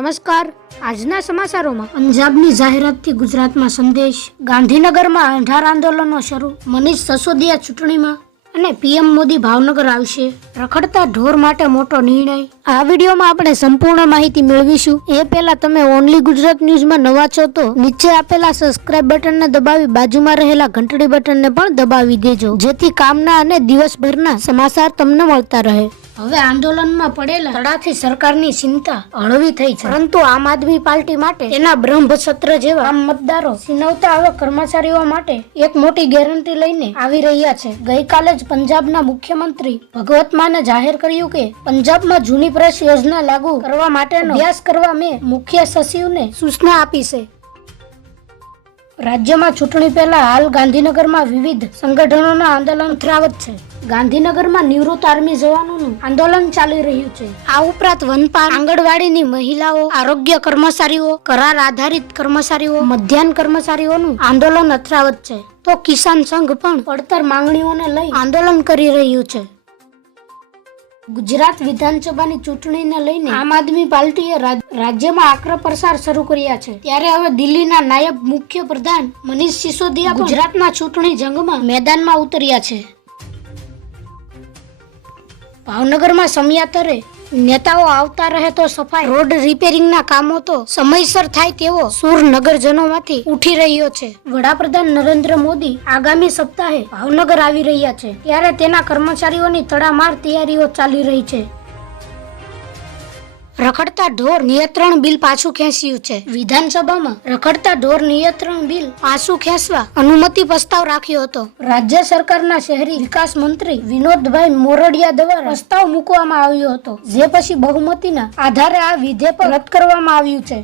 નમસ્કાર. આજના સમાચારોમાં પંજાબની જાહેરાતથી ગુજરાતમાં સંદેશ, ગાંધીનગરમાં અંધાર આંદોલનો શરૂ, મનીષ સિસોદિયા ચૂંટણીમાં અને પીએમ મોદી ભાવનગર આવશે, રખડતા ઢોર માટે મોટો નિર્ણય. આ વિડીયોમાં આપણે સંપૂર્ણ માહિતી મેળવીશું. એ પહેલા તમે ઓનલી ગુજરાત ન્યૂઝમાં નવા છો તો નીચે આપેલા સબસ્ક્રાઇબ બટનને દબાવી બાજુમાં રહેલા ઘંટડી બટનને પણ દબાવી દેજો, જેથી કામના અને દિવસભરના સમાચાર તમને મળતા રહે. હવે આંદોલનમાં પડેલા તડાથી સરકારની ચિંતા હળવી થઈ છે, પરંતુ આમ આદમી પાર્ટી માટે તેના બ્રહ્મસત્ર જેવા આમ મતદારો સિનવતા આવા કર્મચારીઓ માટે એક મોટી ગેરંટી લઈને આવી રહ્યા છે. ગઈકાલે જ પંજાબના મુખ્યમંત્રી ભગવત માને જાહેર કર્યું કે પંજાબમાં જૂની પ્રેસ યોજના લાગુ કરવા માટેનો અભ્યાસ કરવા મેં મુખ્ય સચિવને સૂચના આપી છે. રાજ્યમાં ચૂંટણી પહેલા હાલ ગાંધીનગરમાં વિવિધ સંગઠનોના આંદોલન યથાવત છે. ગાંધીનગરમાં નિવૃત્ત આર્મી જવાનોનું આંદોલન ચાલી રહ્યું છે. આ ઉપરાંત વનપાલ, આંગણવાડીની મહિલાઓ, આરોગ્ય કર્મચારીઓ, કરાર આધારિત કર્મચારીઓ, મધ્યાહન કર્મચારીઓનું આંદોલન યથાવત છે. તો કિસાન સંઘ પણ પડતર માંગણીઓને લઈ આંદોલન કરી રહ્યું છે. ગુજરાત વિધાનસભાની ચૂંટણીને લઈને આમ આદમી પાર્ટીએ રાજ્યમાં આકરા પ્રચાર શરૂ કર્યા છે. ત્યારે હવે દિલ્હીના નાયબ મુખ્ય પ્રધાન મનીષ સિસોદિયા ગુજરાતના ચૂંટણી જંગમાં મેદાનમાં ઉતર્યા છે. ભાવનગરમાં સમયાંતરે નેતાઓ આવતા રહે તો સફાઈ, રોડ રિપેરિંગના કામો તો સમયસર થાય તેવો સૂર નગરજનોમાંથી ઉઠી રહ્યો છે. વડાપ્રધાન નરેન્દ્ર મોદી આગામી સપ્તાહે ભાવનગર આવી રહ્યા છે, ત્યારે તેના કર્મચારીઓની તડામાર તૈયારીઓ ચાલી રહી છે. રખડતા ઢોર નિયંત્રણ બિલ પાછું ખેંચ્યું છે. વિધાનસભામાં રખડતા ઢોર નિયંત્રણ બિલ પાછું ખેંચવા અનુમતિ પ્રસ્તાવ રાખ્યો હતો. રાજ્ય સરકારના શહેરી વિકાસ મંત્રી વિનોદભાઈ મોરડિયા દ્વારા પ્રસ્તાવ મૂકવામાં આવ્યો હતો, જે પછી બહુમતીના આધારે આ વિધેયક રદ કરવામાં આવ્યું છે.